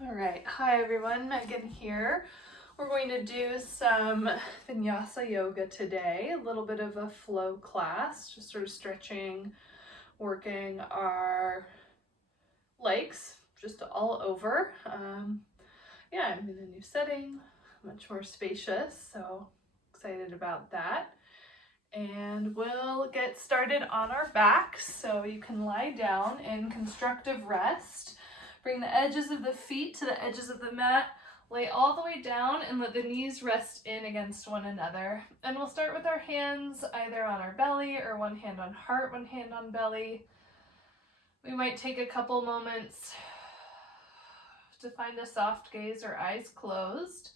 All right, hi everyone, Megan here. We're going to do some Vinyasa yoga today, a little bit of a flow class, just sort of stretching, working our legs just all over. Yeah, I'm in a new setting, much more spacious, so excited about that. And we'll get started on our backs, so you can lie down in constructive rest. Bring the edges of the feet to the edges of the mat, lay all the way down and let the knees rest in against one another. And we'll start with our hands either on our belly or one hand on heart, one hand on belly. We might take a couple moments to find a soft gaze or eyes closed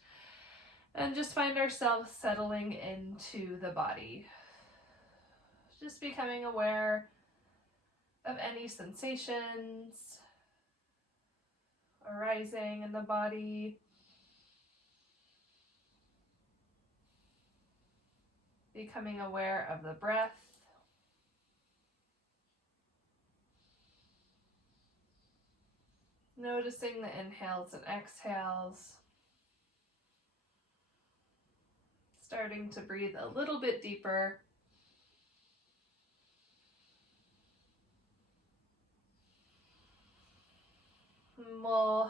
and just find ourselves settling into the body. Just becoming aware of any sensations arising in the body. Becoming aware of the breath. Noticing the inhales and exhales. Starting to breathe a little bit deeper. And we'll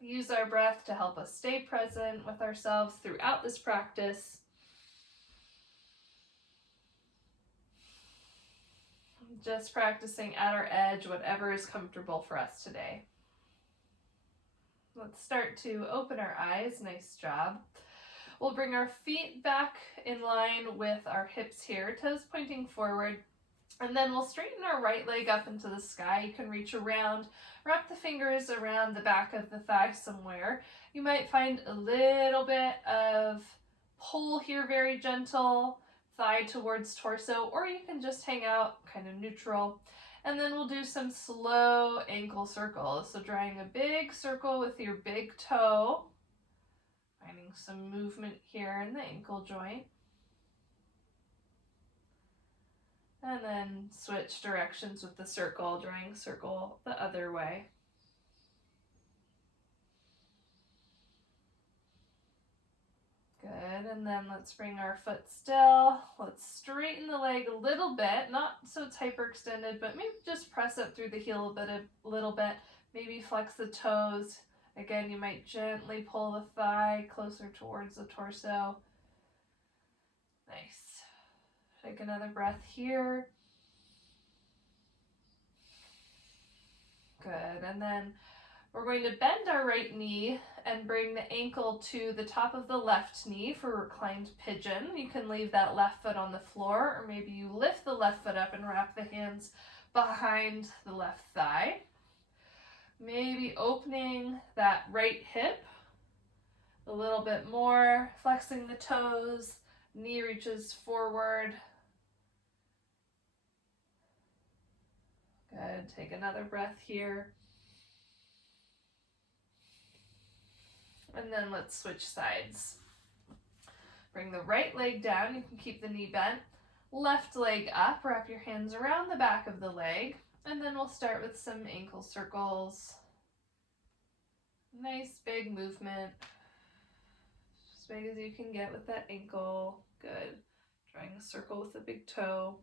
use our breath to help us stay present with ourselves throughout this practice. Just practicing at our edge, whatever is comfortable for us today. Let's start to open our eyes. Nice job. We'll bring our feet back in line with our hips here, toes pointing forward. And then we'll straighten our right leg up into the sky. You can reach around, wrap the fingers around the back of the thigh somewhere. You might find a little bit of pull here, very gentle, thigh towards torso, or you can just hang out kind of neutral. And then we'll do some slow ankle circles. So drawing a big circle with your big toe, finding some movement here in the ankle joint. And then switch directions with the circle, drawing circle the other way. Good, and then let's bring our foot still. Let's straighten the leg a little bit, not so it's hyperextended, but maybe just press up through the heel a little bit. Maybe flex the toes. Again, you might gently pull the thigh closer towards the torso. Nice. Take another breath here. Good, and then we're going to bend our right knee and bring the ankle to the top of the left knee for reclined pigeon. You can leave that left foot on the floor, or maybe you lift the left foot up and wrap the hands behind the left thigh. Maybe opening that right hip a little bit more, flexing the toes, knee reaches forward. Good, take another breath here. And then let's switch sides. Bring the right leg down, you can keep the knee bent. Left leg up, wrap your hands around the back of the leg. And then we'll start with some ankle circles. Nice big movement. As big as you can get with that ankle. Good. Drawing a circle with the big toe.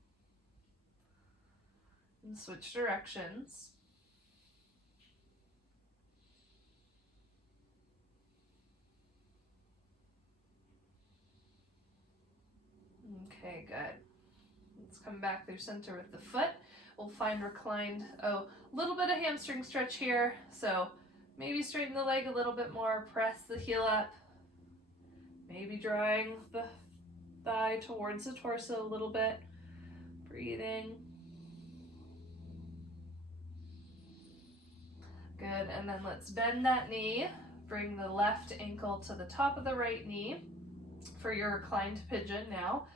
And switch directions. Okay, good. Let's come back through center with the foot. We'll find reclined, a little bit of hamstring stretch here. So maybe straighten the leg a little bit more, press the heel up. Maybe drawing the thigh towards the torso a little bit. Breathing. Good, and then let's bend that knee. Bring the left ankle to the top of the right knee for your reclined pigeon now.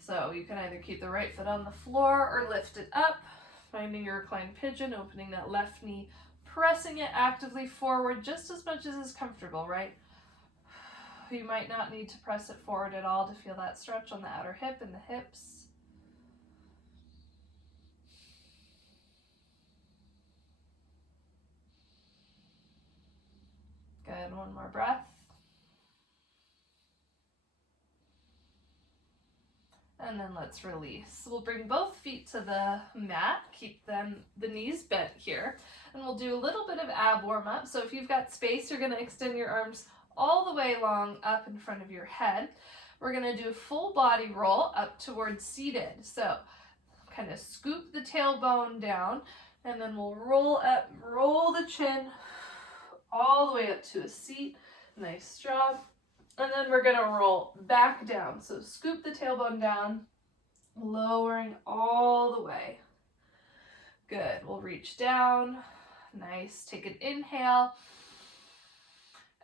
So you can either keep the right foot on the floor or lift it up, finding your reclined pigeon, opening that left knee, pressing it actively forward just as much as is comfortable, right? You might not need to press it forward at all to feel that stretch on the outer hip and the hips. Good, one more breath. And then let's release. We'll bring both feet to the mat, keep the knees bent here, and we'll do a little bit of ab warm up. So if you've got space, you're gonna extend your arms all the way long up in front of your head. We're gonna do a full body roll up towards seated. So kind of scoop the tailbone down, and then we'll roll up, roll the chin all the way up to a seat. Nice job. And then we're going to roll back down. So scoop the tailbone down, lowering all the way. Good. We'll reach down. Nice. Take an inhale.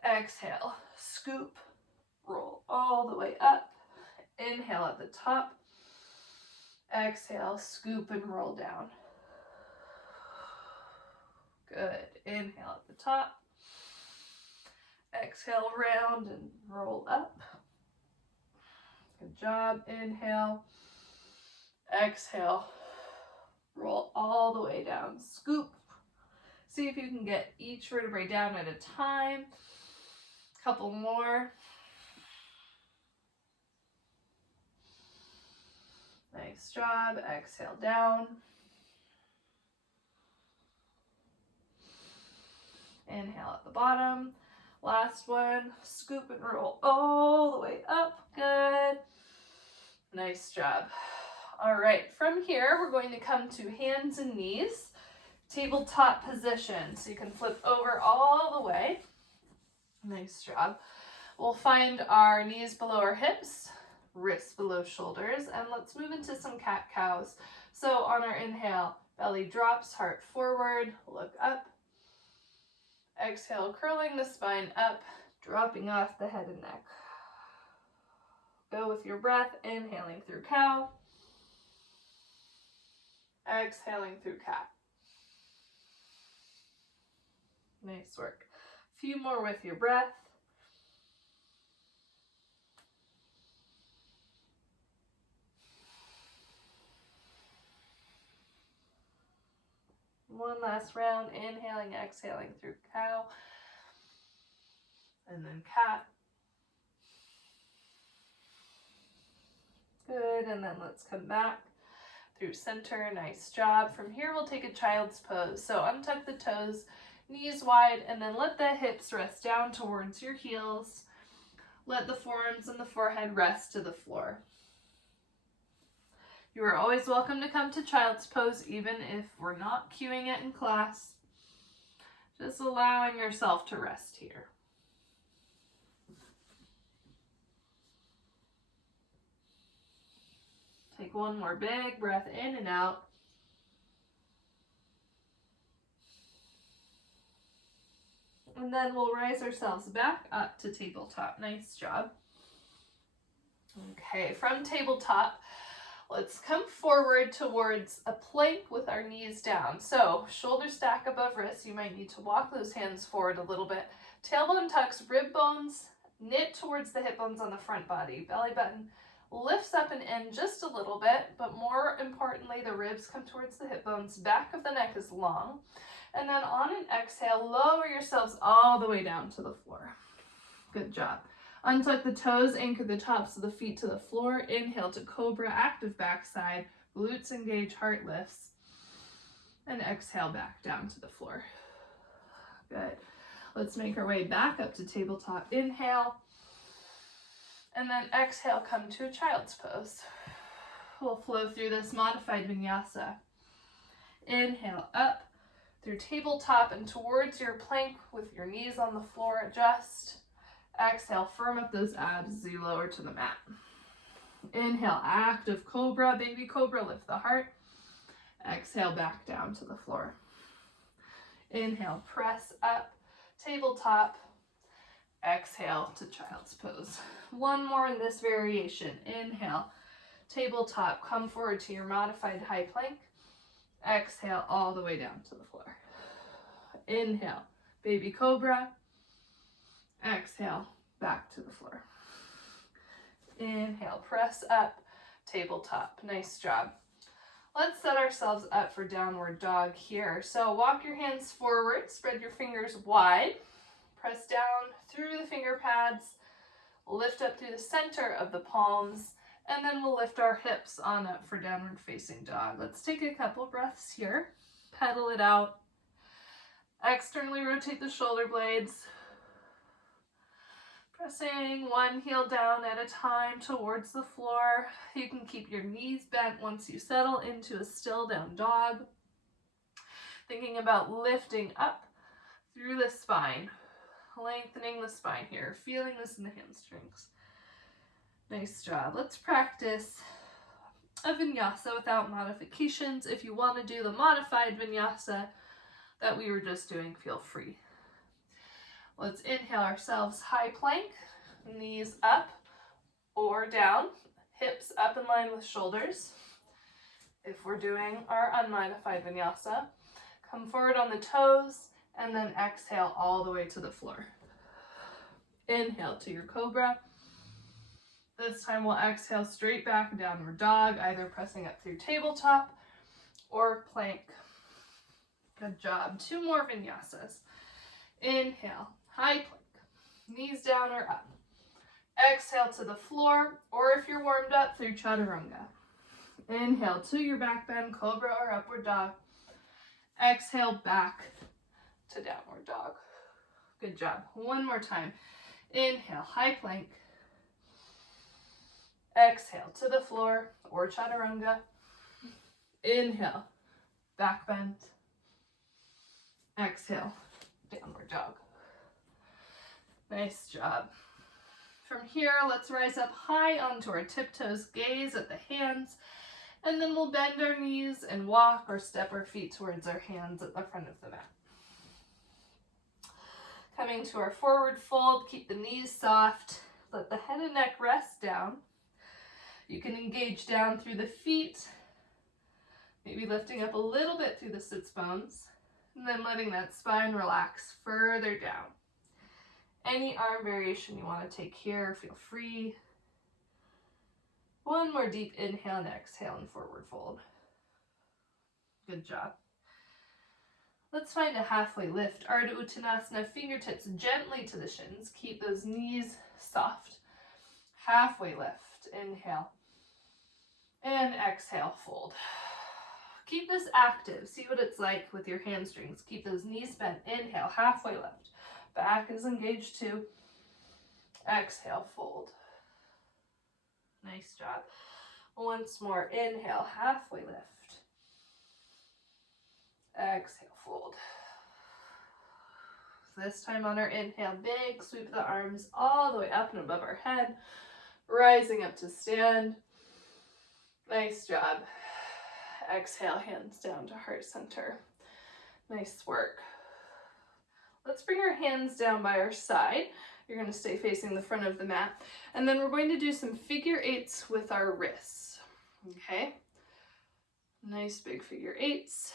Exhale. Scoop. Roll all the way up. Inhale at the top. Exhale. Scoop and roll down. Good. Inhale at the top. Exhale, round and roll up. Good job. Inhale. Exhale. Roll all the way down. Scoop. See if you can get each vertebrae down at a time. Couple more. Nice job. Exhale down. Inhale at the bottom. Last one, scoop and roll all the way up. Good. Nice job. All right, from here, we're going to come to hands and knees, tabletop position. So you can flip over all the way. Nice job. We'll find our knees below our hips, wrists below shoulders, and let's move into some cat-cows. So on our inhale, belly drops, heart forward, look up. Exhale, curling the spine up, dropping off the head and neck. Go with your breath, inhaling through cow. Exhaling through cat. Nice work. A few more with your breath. One last round, inhaling, exhaling through cow, and then cat. Good, and then let's come back through center. Nice job. From here, we'll take a child's pose. So untuck the toes, knees wide, and then let the hips rest down towards your heels. Let the forearms and the forehead rest to the floor. You are always welcome to come to child's pose, even if we're not cueing it in class. Just allowing yourself to rest here. Take one more big breath in and out. And then we'll rise ourselves back up to tabletop. Nice job. Okay, from tabletop, let's come forward towards a plank with our knees down. So shoulders stack above wrists. You might need to walk those hands forward a little bit. Tailbone tucks, rib bones knit towards the hip bones on the front body. Belly button lifts up and in just a little bit, but more importantly, the ribs come towards the hip bones. Back of the neck is long. And then on an exhale, lower yourselves all the way down to the floor. Good job. Untuck the toes, anchor the tops of the feet to the floor. Inhale to cobra, active backside, glutes engage, heart lifts. And exhale back down to the floor. Good. Let's make our way back up to tabletop. Inhale. And then exhale, come to a child's pose. We'll flow through this modified vinyasa. Inhale up through tabletop and towards your plank with your knees on the floor. Adjust. Exhale, firm up those abs as you lower to the mat. Inhale, active cobra, baby cobra, lift the heart. Exhale, back down to the floor. Inhale, press up, tabletop. Exhale to child's pose. One more in this variation. Inhale, tabletop, come forward to your modified high plank. Exhale all the way down to the floor. Inhale, baby cobra. Exhale, back to the floor. Inhale, press up, tabletop. Nice job. Let's set ourselves up for downward dog here. So walk your hands forward, spread your fingers wide. Press down through the finger pads, lift up through the center of the palms, and then we'll lift our hips on up for downward facing dog. Let's take a couple breaths here. Pedal it out. Externally rotate the shoulder blades. Pressing one heel down at a time towards the floor. You can keep your knees bent once you settle into a still down dog. Thinking about lifting up through the spine, lengthening the spine here, feeling this in the hamstrings. Nice job. Let's practice a vinyasa without modifications. If you want to do the modified vinyasa that we were just doing, feel free. Let's inhale ourselves high plank, knees up or down, hips up in line with shoulders. If we're doing our unmodified vinyasa, come forward on the toes and then exhale all the way to the floor. Inhale to your cobra. This time we'll exhale straight back, downward dog, either pressing up through tabletop or plank. Good job. 2 more vinyasas. Inhale, high plank, knees down or up. Exhale to the floor, or if you're warmed up, through chaturanga. Inhale to your back bend, cobra or upward dog. Exhale back to downward dog. Good job. One more time. Inhale, high plank. Exhale to the floor or chaturanga. Inhale, back bend. Exhale, downward dog. Nice job. From here, let's rise up high onto our tiptoes, gaze at the hands, and then we'll bend our knees and walk or step our feet towards our hands at the front of the mat. Coming to our forward fold, keep the knees soft, let the head and neck rest down. You can engage down through the feet, maybe lifting up a little bit through the sits bones, and then letting that spine relax further down. Any arm variation you want to take here, feel free. One more deep inhale and exhale and forward fold. Good job. Let's find a halfway lift. Ardha Uttanasana, fingertips gently to the shins. Keep those knees soft. Halfway lift. Inhale. And exhale, fold. Keep this active. See what it's like with your hamstrings. Keep those knees bent. Inhale, halfway lift. Back is engaged too. Exhale, fold. Nice job. Once more. Inhale, halfway lift. Exhale, fold. This time on our inhale, big sweep the arms all the way up and above our head, rising up to stand. Nice job. Exhale, hands down to heart center. Nice work. Let's bring our hands down by our side. You're going to stay facing the front of the mat. And then we're going to do some figure eights with our wrists. Okay? Nice big figure eights.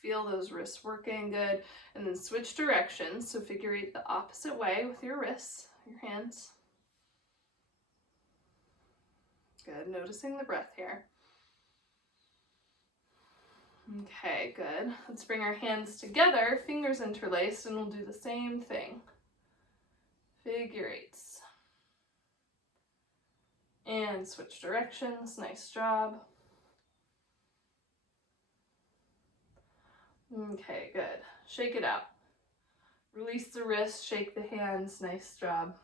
Feel those wrists working good. And then switch directions. So figure eight the opposite way with your wrists, your hands. Good. Noticing the breath here. Okay, good. Let's bring our hands together, fingers interlaced, and we'll do the same thing. Figure eights. And switch directions. Nice job. Okay, good. Shake it out. Release the wrists, shake the hands. Nice job.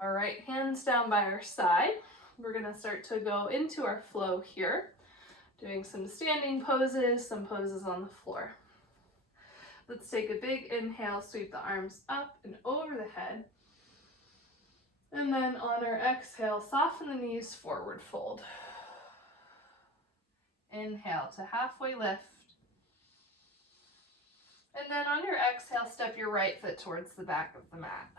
All right, hands down by our side. We're going to start to go into our flow here, doing some standing poses, some poses on the floor. Let's take a big inhale, sweep the arms up and over the head. And then on our exhale, soften the knees, forward fold. Inhale to halfway lift. And then on your exhale, step your right foot towards the back of the mat.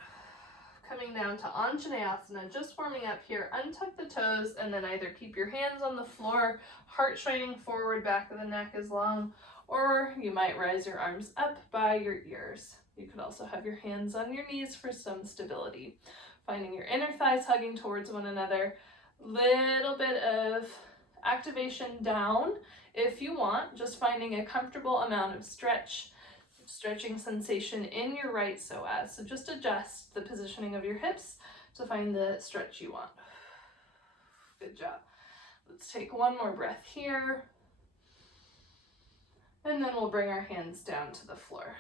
Coming down to Anjaneyasana, just warming up here, untuck the toes, and then either keep your hands on the floor, heart shining forward, back of the neck is long, or you might rise your arms up by your ears. You could also have your hands on your knees for some stability. Finding your inner thighs hugging towards one another. Little bit of activation down if you want, just finding a comfortable amount of stretch Stretching sensation in your right psoas. So just adjust the positioning of your hips to find the stretch you want. Good job. Let's take one more breath here. And then we'll bring our hands down to the floor.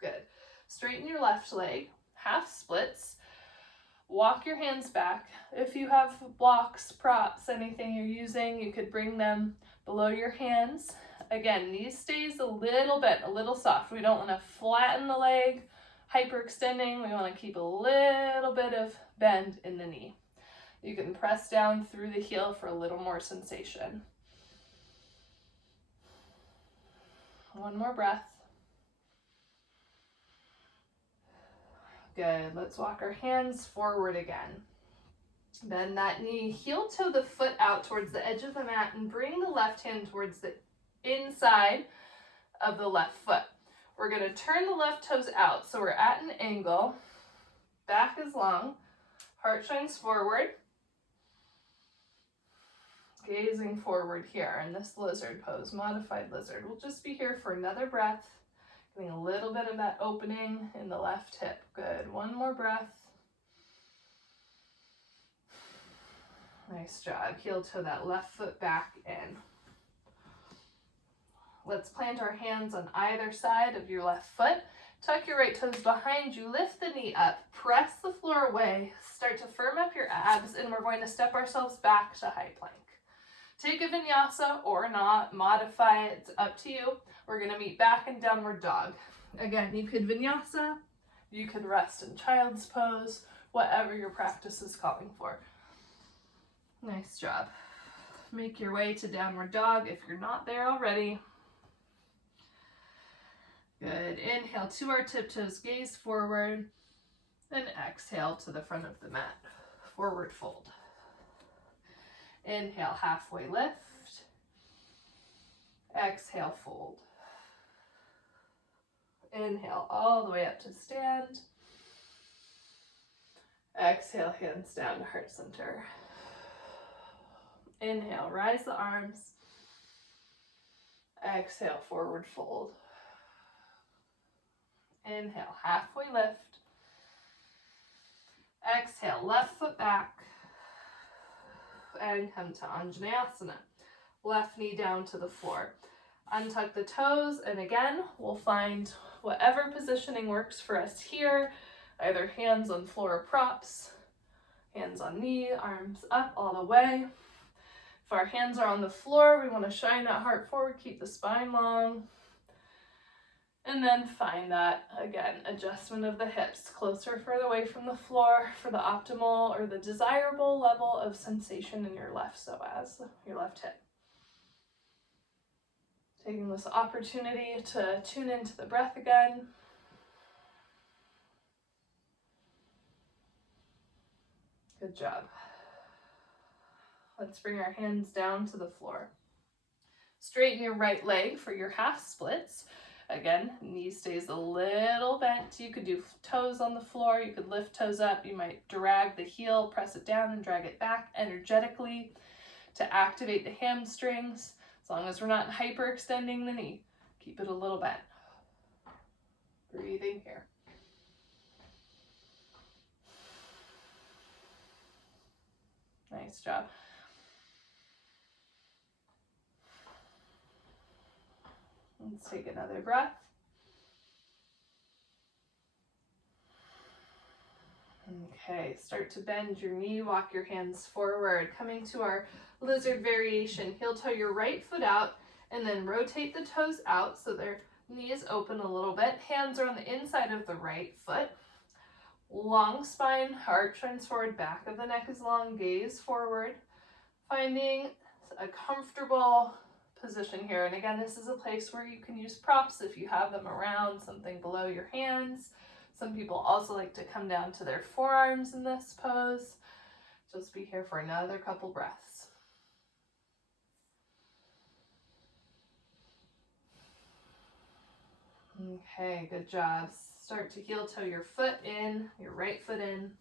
Good. Straighten your left leg, half splits. Walk your hands back. If you have blocks, props, anything you're using, you could bring them below your hands. Again, knee stays a little bit, a little soft. We don't want to flatten the leg, hyperextending. We want to keep a little bit of bend in the knee. You can press down through the heel for a little more sensation. One more breath. Good. Let's walk our hands forward again. Bend that knee, heel toe the foot out towards the edge of the mat and bring the left hand towards the inside of the left foot. We're going to turn the left toes out so we're at an angle. Back is long. Heart shines forward. Gazing forward here in this lizard pose, modified lizard. We'll just be here for another breath. Getting a little bit of that opening in the left hip. Good. One more breath. Nice job. Heel toe that left foot back in. Let's plant our hands on either side of your left foot. Tuck your right toes behind you. Lift the knee up. Press the floor away. Start to firm up your abs, and we're going to step ourselves back to high plank. Take a vinyasa or not, modify it, it's up to you. We're gonna meet back in downward dog. Again, you could vinyasa, you could rest in child's pose, whatever your practice is calling for. Nice job. Make your way to downward dog if you're not there already. Good, inhale to our tiptoes, gaze forward, and exhale to the front of the mat, forward fold. Inhale, halfway lift. Exhale, fold. Inhale all the way up to stand. Exhale, hands down to heart center. Inhale, rise the arms. Exhale, forward fold. Inhale, halfway lift. Exhale, left foot back. And come to Anjaneyasana. Left knee down to the floor. Untuck the toes, and again, we'll find whatever positioning works for us here, either hands on floor or props, hands on knee, arms up all the way. If our hands are on the floor, we want to shine that heart forward, keep the spine long. And then find that, again, adjustment of the hips, closer, further away from the floor for the optimal or the desirable level of sensation in your left psoas, your left hip. Taking this opportunity to tune into the breath again. Good job. Let's bring our hands down to the floor. Straighten your right leg for your half splits. Again, knee stays a little bent. You could do toes on the floor. You could lift toes up. You might drag the heel, press it down, and drag it back energetically to activate the hamstrings. As long as we're not hyperextending the knee, keep it a little bent. Breathing here. Nice job. Let's take another breath. Okay, start to bend your knee, walk your hands forward. Coming to our lizard variation, heel toe your right foot out and then rotate the toes out so their knee is open a little bit. Hands are on the inside of the right foot. Long spine, heart shines forward, back of the neck is long, gaze forward. Finding a comfortable position here. And again, this is a place where you can use props if you have them around, something below your hands. Some people also like to come down to their forearms in this pose. Just be here for another couple breaths. Okay, good job. Start to heel toe your foot in, your right foot in.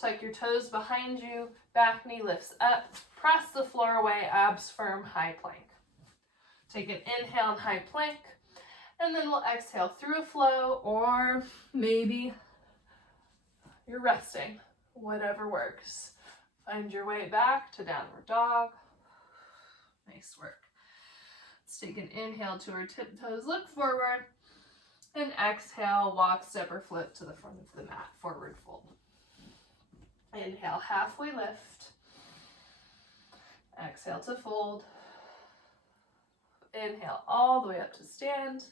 Tuck your toes behind you, back knee lifts up. Press the floor away, abs firm, high plank. Take an inhale in high plank. And then we'll exhale through a flow, or maybe you're resting, whatever works. Find your way back to downward dog. Nice work. Let's take an inhale to our tiptoes, look forward, and exhale, walk, step, or flip to the front of the mat, forward fold. Inhale, halfway lift. Exhale to fold. Inhale all the way up to stand.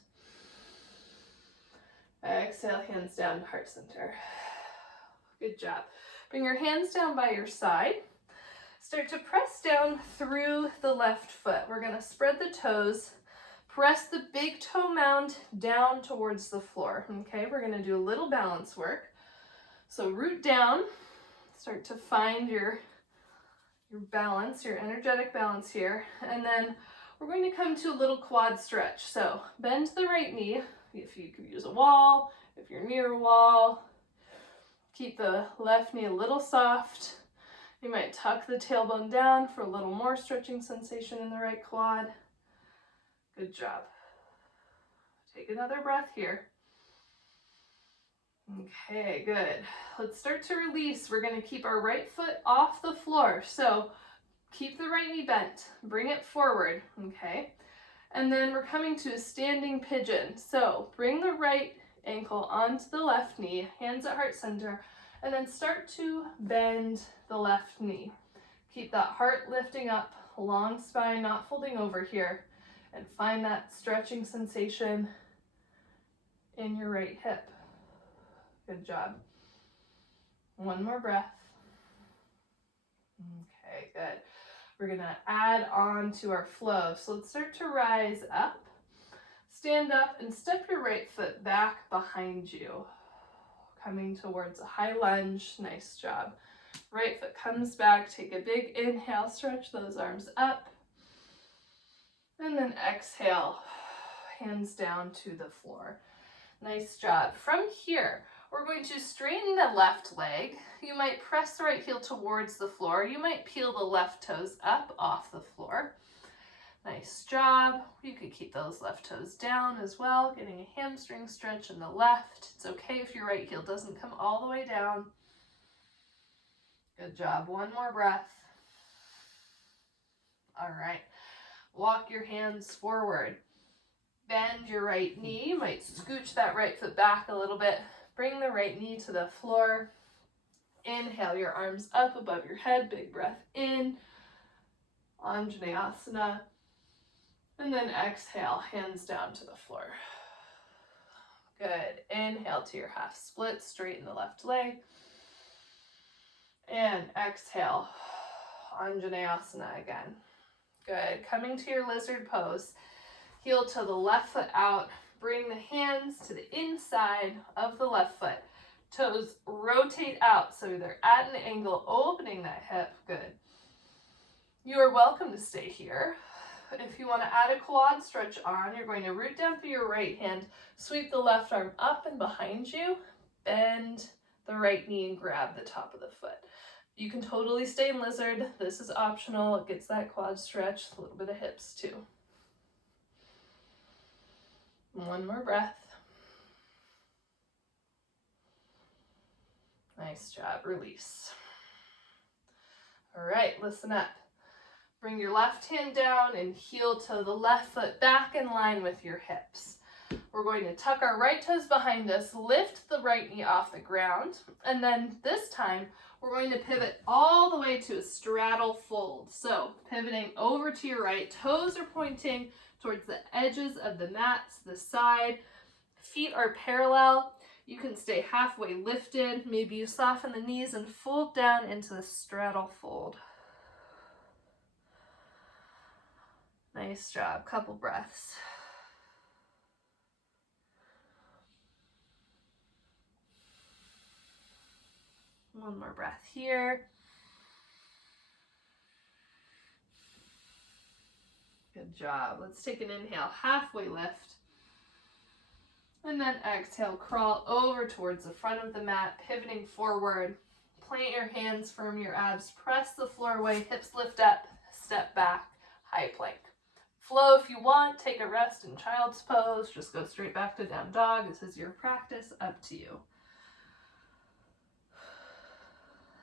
Exhale, hands down to heart center. Good job. Bring your hands down by your side. Start to press down through the left foot. We're going to spread the toes. Press the big toe mound down towards the floor. Okay, we're going to do a little balance work. So root down. Start to find your balance, your energetic balance here. And then we're going to come to a little quad stretch. So bend the right knee. If you could use a wall, if you're near a wall, keep the left knee a little soft. You might tuck the tailbone down for a little more stretching sensation in the right quad. Good job. Take another breath here. Okay, good. Let's start to release. We're going to keep our right foot off the floor. So keep the right knee bent. Bring it forward, okay? And then we're coming to a standing pigeon. So bring the right ankle onto the left knee, hands at heart center, and then start to bend the left knee. Keep that heart lifting up, long spine, not folding over here, and find that stretching sensation in your right hip. Good job. One more breath. Okay, good. We're gonna add on to our flow. So let's start to rise up, stand up, and step your right foot back behind you. Coming towards a high lunge. Nice job. Right foot comes back. Take a big inhale. Stretch those arms up. And then exhale. Hands down to the floor. Nice job. From here, we're going to straighten the left leg. You might press the right heel towards the floor. You might peel the left toes up off the floor. Nice job. You could keep those left toes down as well, getting a hamstring stretch in the left. It's okay if your right heel doesn't come all the way down. Good job. One more breath. All right. Walk your hands forward. Bend your right knee. You might scooch that right foot back a little bit. Bring the right knee to the floor. Inhale your arms up above your head. Big breath in. Anjaneyasana. And then exhale, hands down to the floor. Good. Inhale to your half split, straighten the left leg. And exhale, Anjaneyasana again. Good. Coming to your lizard pose. Heel to the left foot out. Bring the hands to the inside of the left foot. Toes rotate out, so they're at an angle, opening that hip. Good. You are welcome to stay here. If you want to add a quad stretch on, you're going to root down through your right hand, sweep the left arm up and behind you, bend the right knee and grab the top of the foot. You can totally stay in lizard. This is optional. It gets that quad stretch, a little bit of hips too. One more breath. Nice job. Release. All right, listen up. Bring your left hand down and heel to the left foot back in line with your hips. We're going to tuck our right toes behind us, lift the right knee off the ground, and then this time we're going to pivot all the way to a straddle fold. So pivoting over to your right, toes are pointing towards the edges of the mat to the side. Feet are parallel. You can stay halfway lifted. Maybe you soften the knees and fold down into the straddle fold. Nice job. Couple breaths. One more breath here. Good job. Let's take an inhale, halfway lift. And then exhale, crawl over towards the front of the mat, pivoting forward. Plant your hands, firm your abs, press the floor away, hips lift up, step back, high plank. Flow if you want, take a rest in child's pose, just go straight back to down dog. This is your practice, up to you.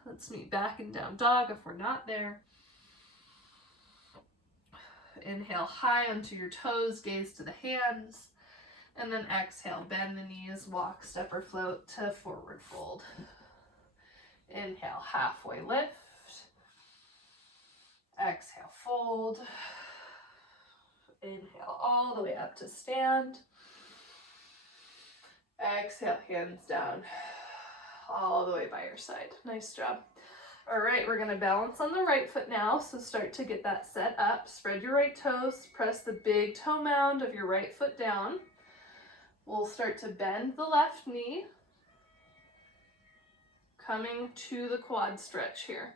Let's meet back in down dog if we're not there. Inhale high onto your toes, gaze to the hands, and then exhale, bend the knees, walk, step or float to forward fold. Inhale, halfway lift. Exhale, fold. Inhale all the way up to stand. Exhale, hands down, all the way by your side. Nice job. All right, we're gonna balance on the right foot now, so start to get that set up. Spread your right toes, press the big toe mound of your right foot down. We'll start to bend the left knee, coming to the quad stretch here.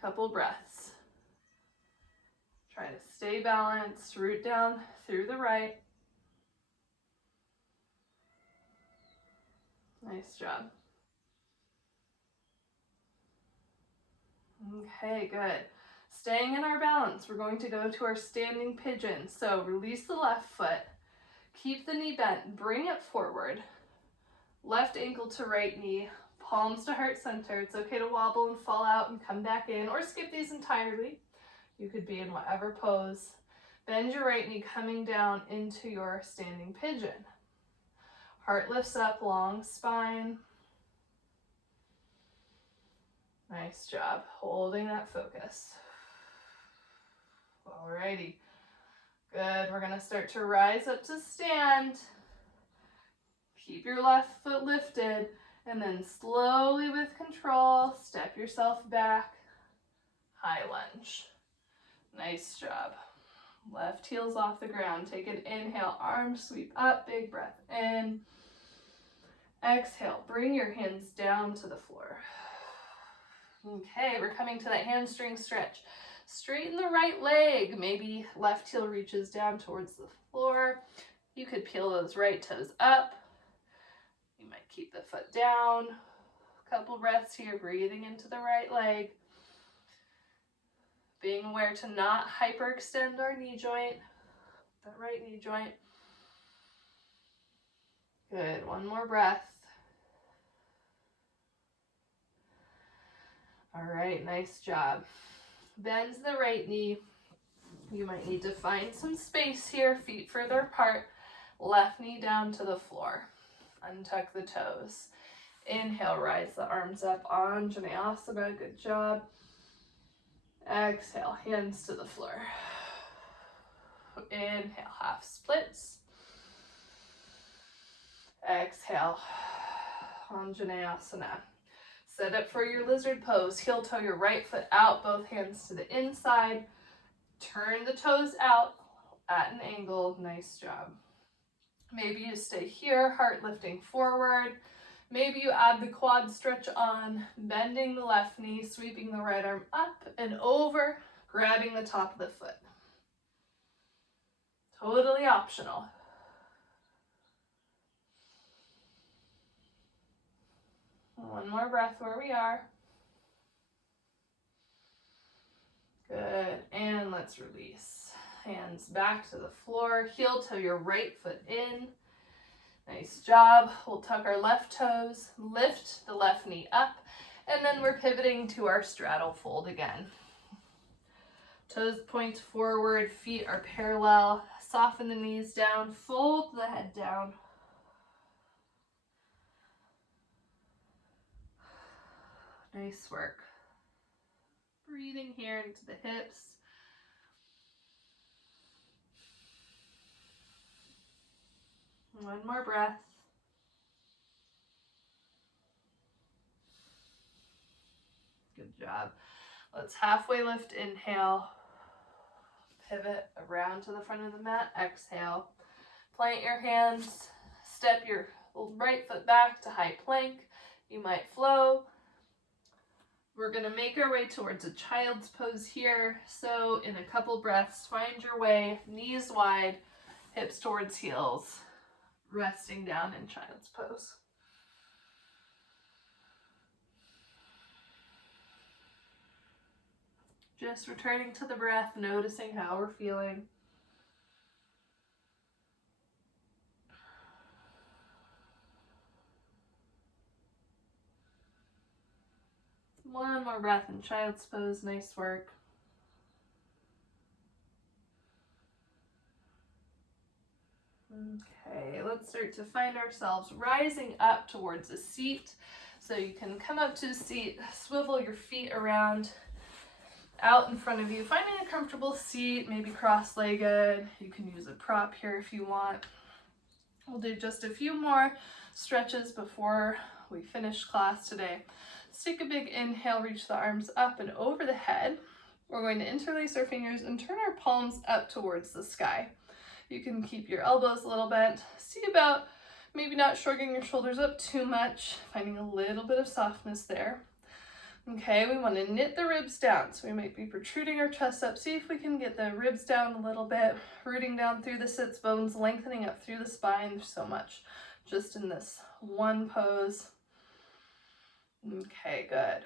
Couple breaths. Try to stay balanced, root down through the right. Nice job. Okay, good. Staying in our balance, we're going to go to our standing pigeon. So release the left foot, keep the knee bent, bring it forward. Left ankle to right knee, palms to heart center. It's okay to wobble and fall out and come back in, or skip these entirely. You could be in whatever pose. Bend your right knee coming down into your standing pigeon. Heart lifts up, long spine. Nice job, holding that focus. Alrighty, good. We're gonna start to rise up to stand. Keep your left foot lifted, and then slowly with control, step yourself back, high lunge. Nice job. Left heel's off the ground. Take an inhale, arms sweep up, big breath in. Exhale, bring your hands down to the floor. Okay, we're coming to that hamstring stretch. Straighten the right leg. Maybe left heel reaches down towards the floor. You could peel those right toes up. You might keep the foot down. A couple breaths here, breathing into the right leg. Being aware to not hyperextend our knee joint, that right knee joint. Good, one more breath. All right, nice job. Bend the right knee. You might need to find some space here, feet further apart. Left knee down to the floor. Untuck the toes. Inhale, rise the arms up, Anjaneyasana, good job. Exhale, hands to the floor. Inhale, half splits. Exhale, Anjaneyasana. Set up for your lizard pose. Heel toe your right foot out, both hands to the inside. Turn the toes out at an angle. Nice job. Maybe you stay here, heart lifting forward. Maybe you add the quad stretch on, bending the left knee, sweeping the right arm up and over, grabbing the top of the foot. Totally optional. One more breath where we are. Good, and let's release. Hands back to the floor, heel toe your right foot in. Nice job. We'll tuck our left toes, lift the left knee up, and then we're pivoting to our straddle fold again. Toes point forward, feet are parallel. Soften the knees down, fold the head down. Nice work. Breathing here into the hips. One more breath. Good job. Let's halfway lift, inhale. Pivot around to the front of the mat, exhale. Plant your hands, step your right foot back to high plank. You might flow. We're gonna make our way towards a child's pose here. So in a couple breaths, find your way, knees wide, hips towards heels, resting down in child's pose. Just returning to the breath, noticing how we're feeling. One more breath in child's pose. Nice work. Okay, let's start to find ourselves rising up towards a seat. So you can come up to a seat, swivel your feet around out in front of you, finding a comfortable seat, maybe cross-legged. You can use a prop here if you want. We'll do just a few more stretches before we finish class today. Let's take a big inhale, reach the arms up and over the head. We're going to interlace our fingers and turn our palms up towards the sky. You can keep your elbows a little bent. See about maybe not shrugging your shoulders up too much, finding a little bit of softness there. Okay, we want to knit the ribs down. So we might be protruding our chest up. See if we can get the ribs down a little bit, rooting down through the sits bones, lengthening up through the spine. There's so much just in this one pose. Okay, good.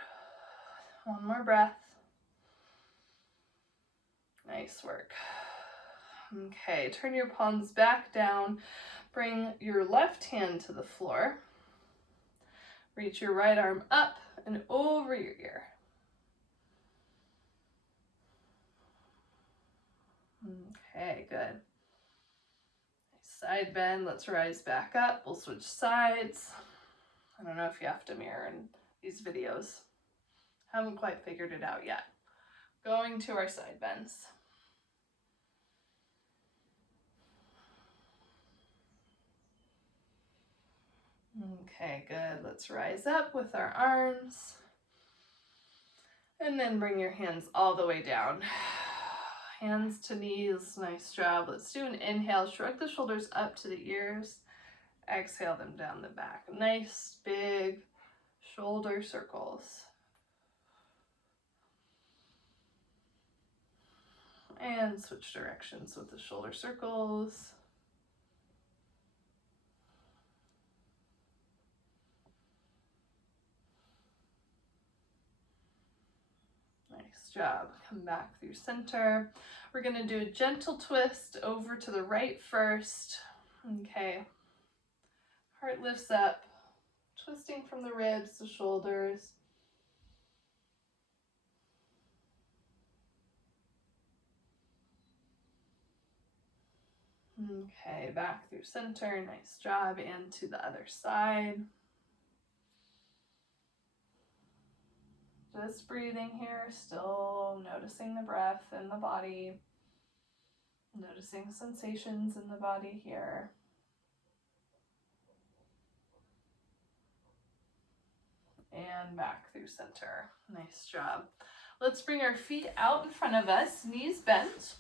One more breath. Nice work. Okay, turn your palms back down. Bring your left hand to the floor. Reach your right arm up and over your ear. Okay, good. Side bend, let's rise back up. We'll switch sides. I don't know if you have to mirror in these videos. Haven't quite figured it out yet. Going to our side bends. Okay, good. Let's rise up with our arms. And then bring your hands all the way down. Hands to knees, nice job. Let's do an inhale, shrug the shoulders up to the ears. Exhale them down the back. Nice big shoulder circles. And switch directions with the shoulder circles. Nice job. Come back through center. We're going to do a gentle twist over to the right first. Okay. Heart lifts up, twisting from the ribs to shoulders. Okay, back through center. Nice job. And to the other side. Just breathing here, still noticing the breath in the body, noticing sensations in the body here. And back through center. Nice job. Let's bring our feet out in front of us, knees bent.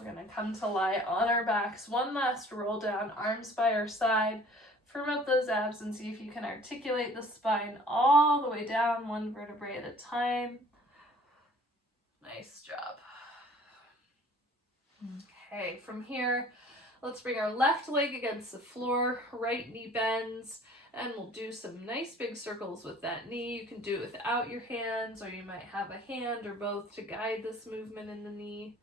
We're going to come to lie on our backs. One last roll down, arms by our side. Firm up those abs and see if you can articulate the spine all the way down, one vertebrae at a time. Nice job. Okay, from here, let's bring our left leg against the floor, right knee bends, and we'll do some nice big circles with that knee. You can do it without your hands, or you might have a hand or both to guide this movement in the knee.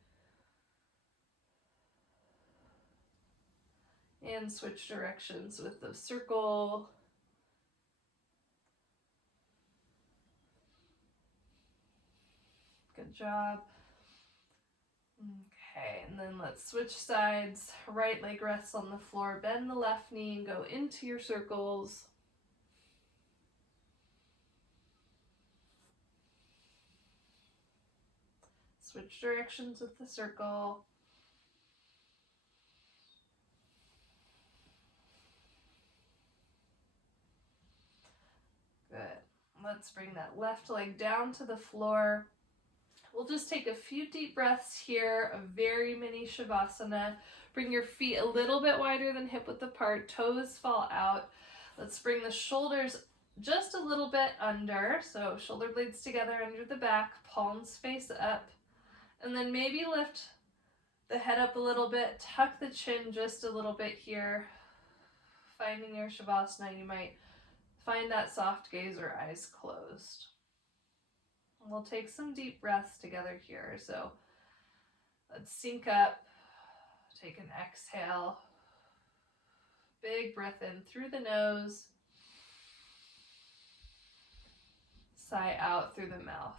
And switch directions with the circle. Good job. Okay, and then let's switch sides. Right leg rests on the floor. Bend the left knee and go into your circles. Switch directions with the circle. Good. Let's bring that left leg down to the floor. We'll just take a few deep breaths here, a very mini Shavasana. Bring your feet a little bit wider than hip width apart, toes fall out. Let's bring the shoulders just a little bit under, so shoulder blades together under the back, palms face up, and then maybe lift the head up a little bit, tuck the chin just a little bit here. Finding your Shavasana, you might find that soft gaze or eyes closed. We'll take some deep breaths together here. So let's sync up, take an exhale, big breath in through the nose, sigh out through the mouth.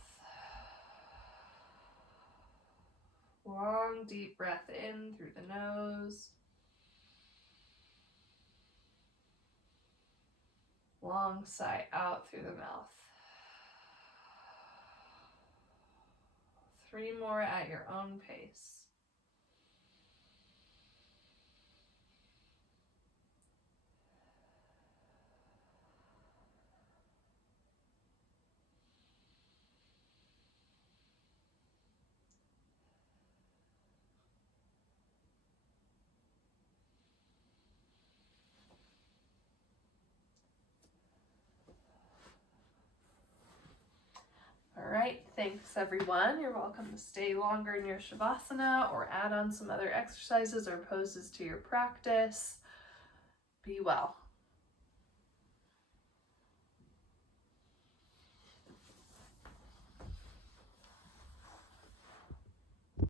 Long, deep breath in through the nose. Long sigh out through the mouth. 3 more at your own pace. All right, thanks everyone. You're welcome to stay longer in your Shavasana or add on some other exercises or poses to your practice. Be well.